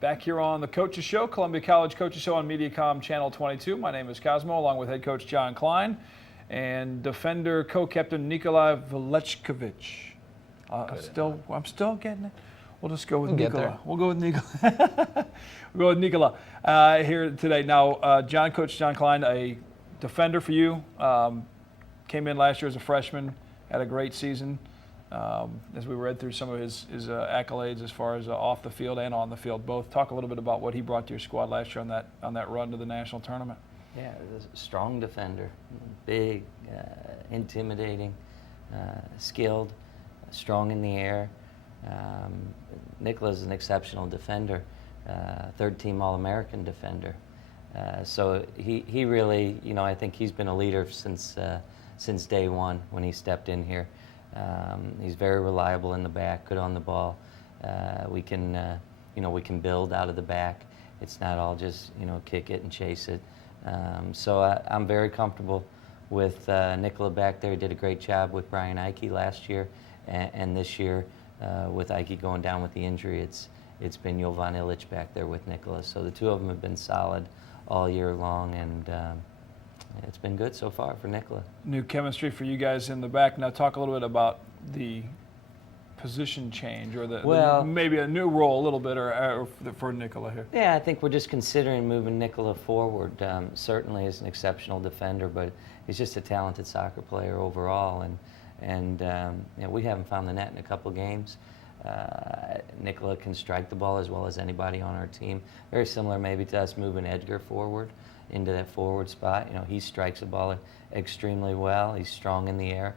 Back here on the Coaches Show, Columbia College Coaches Show on Mediacom Channel 22. My name is Cosmo, along with head coach John Klein and defender co-captain Nikolai Velechkovich. I'm still getting it. We'll just go with Nikola. We'll go with Nikola. We'll go with Nikola here today. Now, Coach John Klein, a defender for you. Came in last year as a freshman, had a great season. As we read through some of his accolades as far as off the field and on the field both. Talk a little bit about what he brought to your squad last year on that run to the national tournament. Yeah, a strong defender, big, intimidating, skilled, strong in the air. Nicola's an exceptional defender, third-team All-American defender. So he really, I think he's been a leader since day one when he stepped in here. He's very reliable in the back, good on the ball. We can build out of the back. It's not all just, kick it and chase it. So I'm very comfortable with Nikola back there. He did a great job with Brian Ike last year, and this year with Ike going down with the injury, it's been Jovan Ilic back there with Nikola. So the two of them have been solid all year long, and it's been good so far for Nikola. New chemistry for you guys in the back. Now talk a little bit about the position change or maybe a new role a little bit or for Nikola here. Yeah, I think we're just considering moving Nikola forward. Certainly is an exceptional defender, but he's just a talented soccer player overall, and we haven't found the net in a couple games. Nikola can strike the ball as well as anybody on our team. Very similar maybe to us moving Edgar forward into that forward spot. He strikes the ball extremely well. He's strong in the air.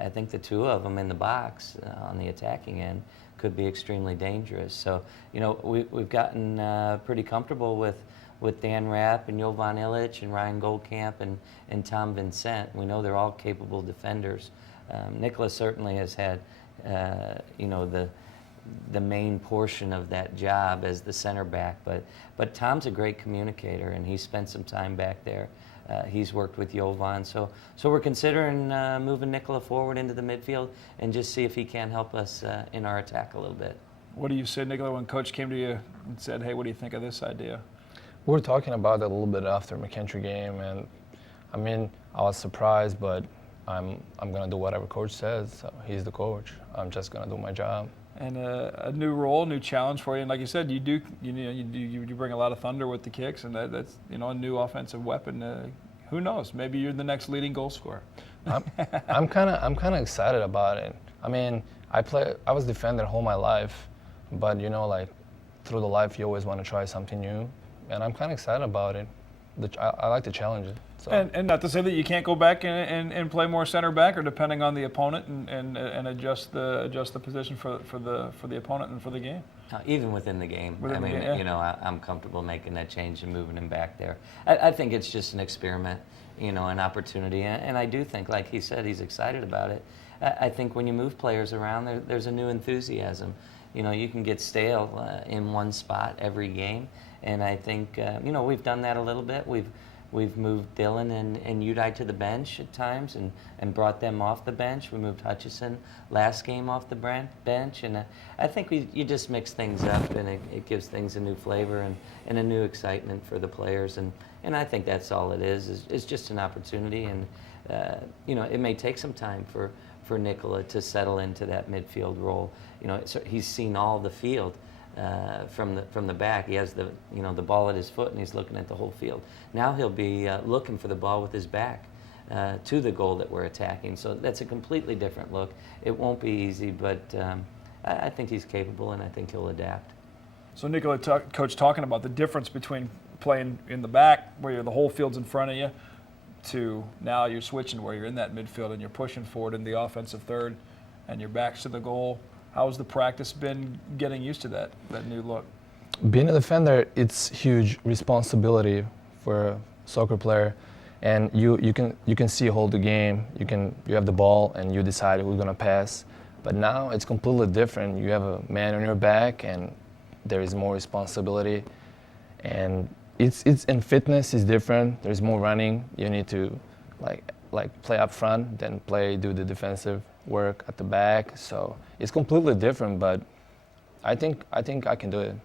I think the two of them in the box on the attacking end could be extremely dangerous. So, we've gotten pretty comfortable with Dan Rapp and Jovan Ilic and Ryan Goldkamp and Tom Vincent. We know they're all capable defenders. Nikola certainly has had, the main portion of that job as the center back, but Tom's a great communicator, and he spent some time back there. He's worked with Jovan, so we're considering moving Nikola forward into the midfield and just see if he can help us in our attack a little bit. What do you say, Nikola, when Coach came to you and said, "Hey, what do you think of this idea?" We were talking about it a little bit after McKentry game, and I was surprised, but I'm gonna do whatever Coach says. So he's the coach. I'm just gonna do my job. And a new role, new challenge for you. And like you said, you bring a lot of thunder with the kicks, and that's a new offensive weapon. Who knows? Maybe you're the next leading goal scorer. I'm kind of excited about it. I was defender all my life, but through the life you always want to try something new, and I'm kind of excited about it. I like the challenge. So. And not to say that you can't go back and play more center back, or depending on the opponent and adjust the position for the opponent and for the game. Even within the game, I'm comfortable making that change and moving him back there. I think it's just an experiment, an opportunity, and I do think, like he said, he's excited about it. I think when you move players around, there's a new enthusiasm. You can get stale in one spot every game, and I think we've done that a little bit. We've moved Dylan and Udai to the bench at times and brought them off the bench. We moved Hutchison last game off the bench, and I think you just mix things up, and it gives things a new flavor and a new excitement for the players, and I think that's all it is. It's just an opportunity, and it may take some time for Nikola to settle into that midfield role. So he's seen all the field. From the back, he has the ball at his foot, and he's looking at the whole field. Now he'll be looking for the ball with his back to the goal that we're attacking. So that's a completely different look. It won't be easy, but I think he's capable, and I think he'll adapt. So Nikola, Coach, talking about the difference between playing in the back, where the whole field's in front of you, to now you're switching where you're in that midfield and you're pushing forward in the offensive third, and your back's to the goal. How's the practice been getting used to that new look? Being a defender, it's huge responsibility for a soccer player, and you can see hold the game. You have the ball and you decide who's gonna pass. But now it's completely different. You have a man on your back, and there is more responsibility. And it's in fitness is different. There's more running. You need to like play up front, then do the defensive work at the back. So it's completely different, but I think I can do it.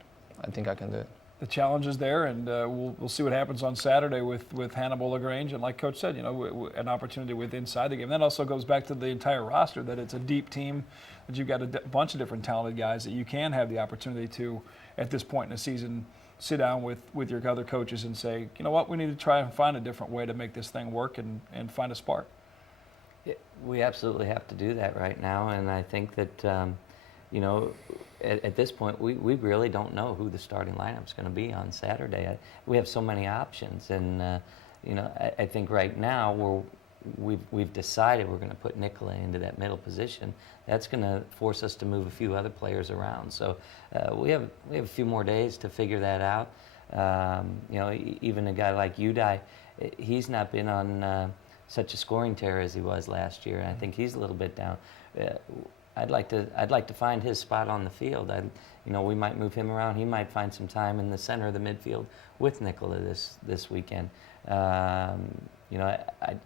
I think I can do it. The challenge is there, and we'll see what happens on Saturday with Hannibal LaGrange. And like Coach said, an opportunity with inside the game. That also goes back to the entire roster, that it's a deep team, that you've got a bunch of different talented guys that you can have the opportunity to, at this point in the season, sit down with your other coaches and say, you know what, we need to try and find a different way to make this thing work and find a spark. We absolutely have to do that right now, and I think that, at this point, we really don't know who the starting lineup's going to be on Saturday. We have so many options, and I think right now we've decided we're going to put Nicola into that middle position. That's going to force us to move a few other players around. So we have a few more days to figure that out. Even a guy like Udai, he's not been on such a scoring tear as he was last year, and I think he's a little bit down. I'd like to find his spot on the field. We might move him around. He might find some time in the center of the midfield with Nicola this weekend.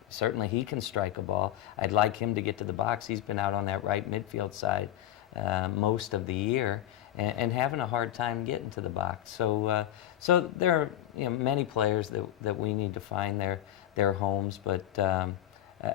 Certainly he can strike a ball. I'd like him to get to the box. He's been out on that right midfield side most of the year and having a hard time getting to the box. So there are many players that we need to find their homes, but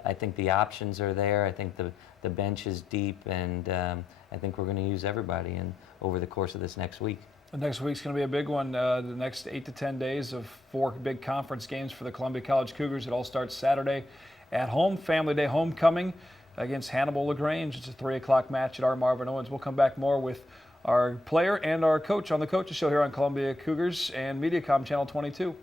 I think the options are there. I think the bench is deep, and I think we're going to use everybody over the course of this next week. The next week's going to be a big one. The next 8 to 10 days of 4 big conference games for the Columbia College Cougars. It all starts Saturday at home, Family Day homecoming against Hannibal LaGrange. It's a 3 o'clock match at our Marvin Owens. We'll come back more with our player and our coach on the Coaches Show here on Columbia Cougars and Mediacom Channel 22.